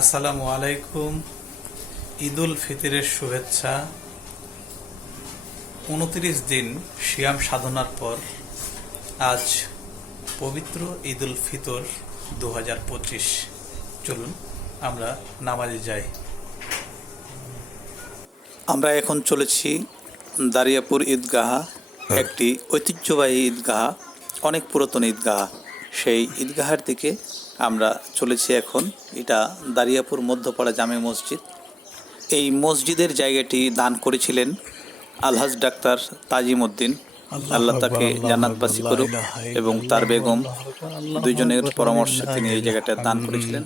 আসসালামু আলাইকুম। ঈদুল ফিতরের শুভেচ্ছা। উনত্রিশ দিন শিয়াম সাধনার পর আজ পবিত্র ঈদুল ফিতর দু হাজার পঁচিশ। চলুন আমরা নামাজে যাই। আমরা এখন চলেছি দারিয়াপুর ঈদগাহ একটি ঐতিহ্যবাহী ঈদগাহ অনেক পুরাতন ঈদগাহ। সেই ঈদগাহের দিকে আমরা চলেছি এখন। এটা দারিয়াপুর মধ্যপাড়া জামে মসজিদ। এই মসজিদের জায়গাটি দান করেছিলেন আলহাজ ডাক্তার তাজিম উদ্দিন আল্লাহ তাকে জান্নাতবাসী করুক এবং তার বেগম দুইজনের পরামর্শে তিনি এই জায়গাটা দান করেছিলেন।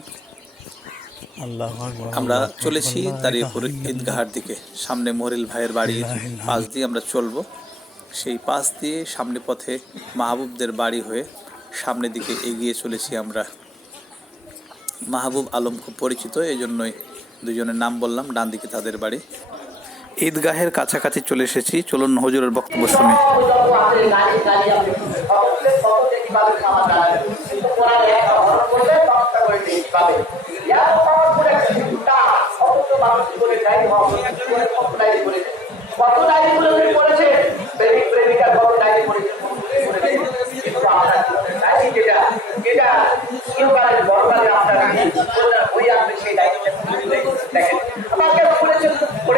আমরা চলেছি দারিয়াপুর ঈদগাহার দিকে। সামনে মরিল ভাইয়ের বাড়ির পাশ দিয়ে আমরা চলবো। সেই পাশ দিয়ে সামনে পথে মাহবুবদের বাড়ি হয়ে সামনের দিকে এগিয়ে চলেছি আমরা। মাহবুব আলম খুব পরিচিত এই জন্যই দুজনের নাম বললাম ডান দিকে তাদের বাড়ি ঈদগাহের কাছাকাছি চলে এসেছি চলুন হজুরের বক্তব্য শুনি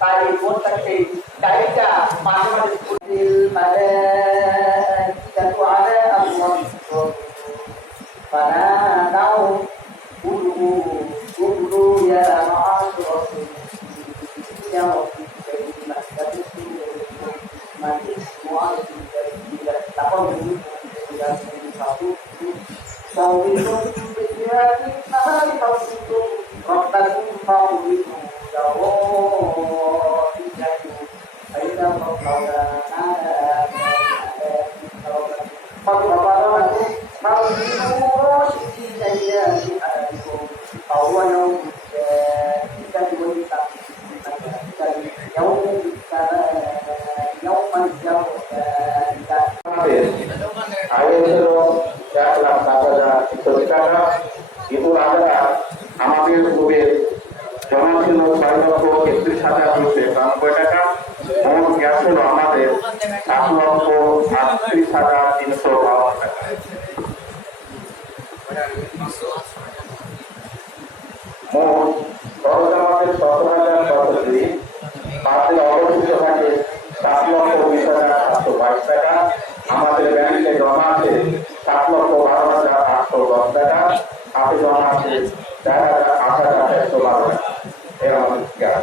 তাই জীবনটাকে ডায়েরিটা মাঝে মাঝে কুলিল মালাইকাতু আইএসের এক লাখ সাত হাজার কোটি টাকা ঈদুল আজহা আমাদের গ্রুপের জমা ছিল ছয় লক্ষ একত্রিশ হাজার দুশো একানব্বই টাকা মোট গ্যাস হলো আমাদের সাত লক্ষ আটত্রিশ হাজার তিনশো বাউন্ন টাকা মোট খরচ আমাদের সতেরো হাজার সতেরোটি পাঁচের অবশিষ্ট থাকে সাত লক্ষ বিশ হাজার সাতশো বাইশ টাকা আমাদের ব্যাংকে জমা আছে সাত লক্ষ বারো হাজার আটশো দশ টাকা হাতে জমা আছে চার হাজার আট হাজার একশো বারো টাকা এর আমাদের গ্যাস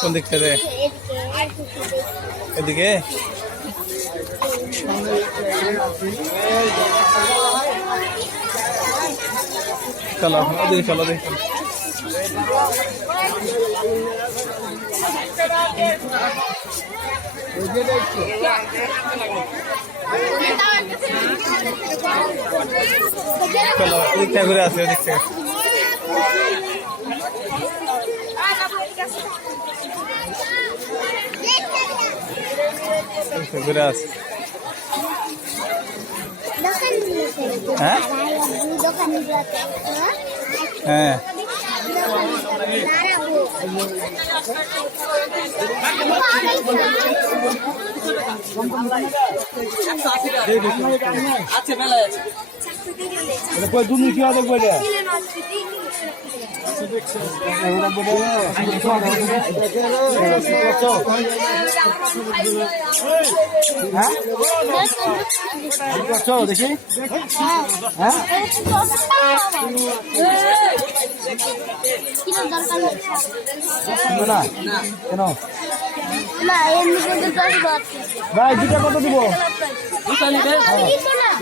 কোন দিক থেকে? এদিকে? এদিকে চলো ওদিকে চলো। চলো ওদিক থেকে ঘুরে আসি ওদিক থেকে ঘুরে আস দিয়েছে হ্যাঁ? দোকান দিয়েছে হ্যাঁ দেখি কিরম দরকার নেই। না কেন ভাই দুটা কত দিব?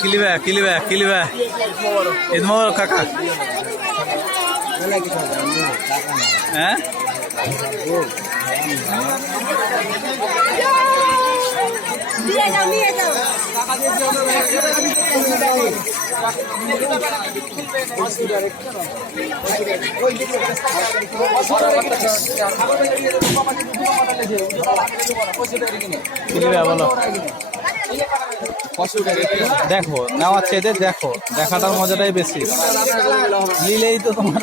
কিলিবা কিলিবা কিলিবা। ঈদ মোবারক কাকা। হ্যাঁ? দেখো নেওয়ার চেয়ে দেখো দেখাটার মজাটাই বেশি। নিলেই তো তোমার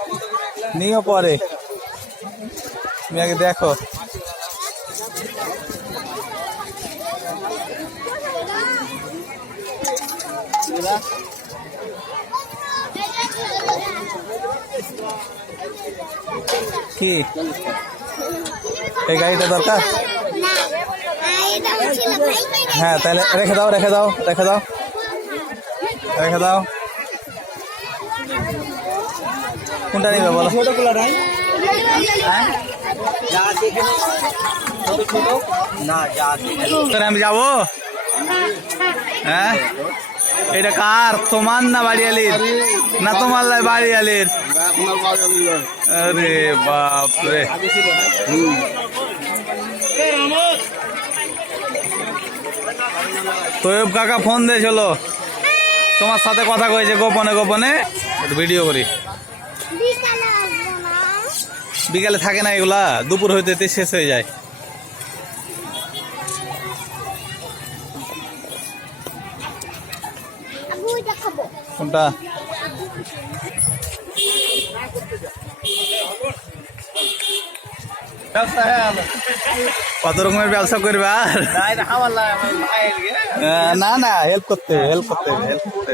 নিও পরে। তুমি আগে দেখো। কি? এই গাড়িটা দরকার? হ্যাঁ তাহলে রেখে দাও রেখে দাও রেখে দাও রেখে দাও। কোনটা নিবে বলো আমি যাব? হ্যাঁ? এটা কার? তোমার না বাড়িয়ালির? না তোমার লাই বাড়িয়ালির? আরে বাপ রে। তোয়েব কাকা ফোন দিয়েছিল। তোমার সাথে কথা কয়েছে গোপনে গোপনে। ভিডিও করি। বিকালে থাকে না এগুলা দুপুর হইতে শেষ হয়ে যায়। কোনটা? কত রকমের ব্যবসা করবে আর? না না হেল্প করতে হেল্প করতে হেল্প করতে।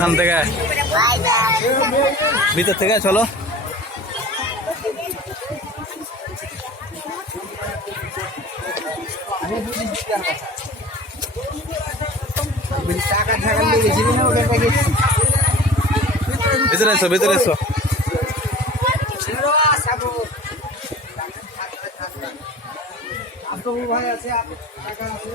কোনখান থেকে। ভিতর থেকে চলো। ওখানে ভিতরে এসো ভিতরে এসো। ভাই আছে টাকা আছে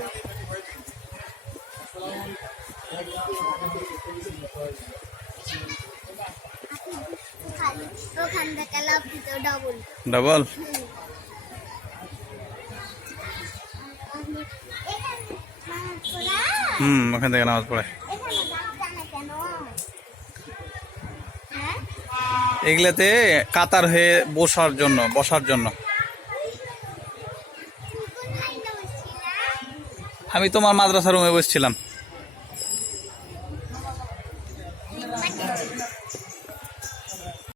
ডবল হুম ওখান থেকে নামাজ পড়ে। এগুলাতে কাতার হয়ে বসার জন্য বসার জন্য। আমি তোমার মাদ্রাসা রুমে বসছিলাম।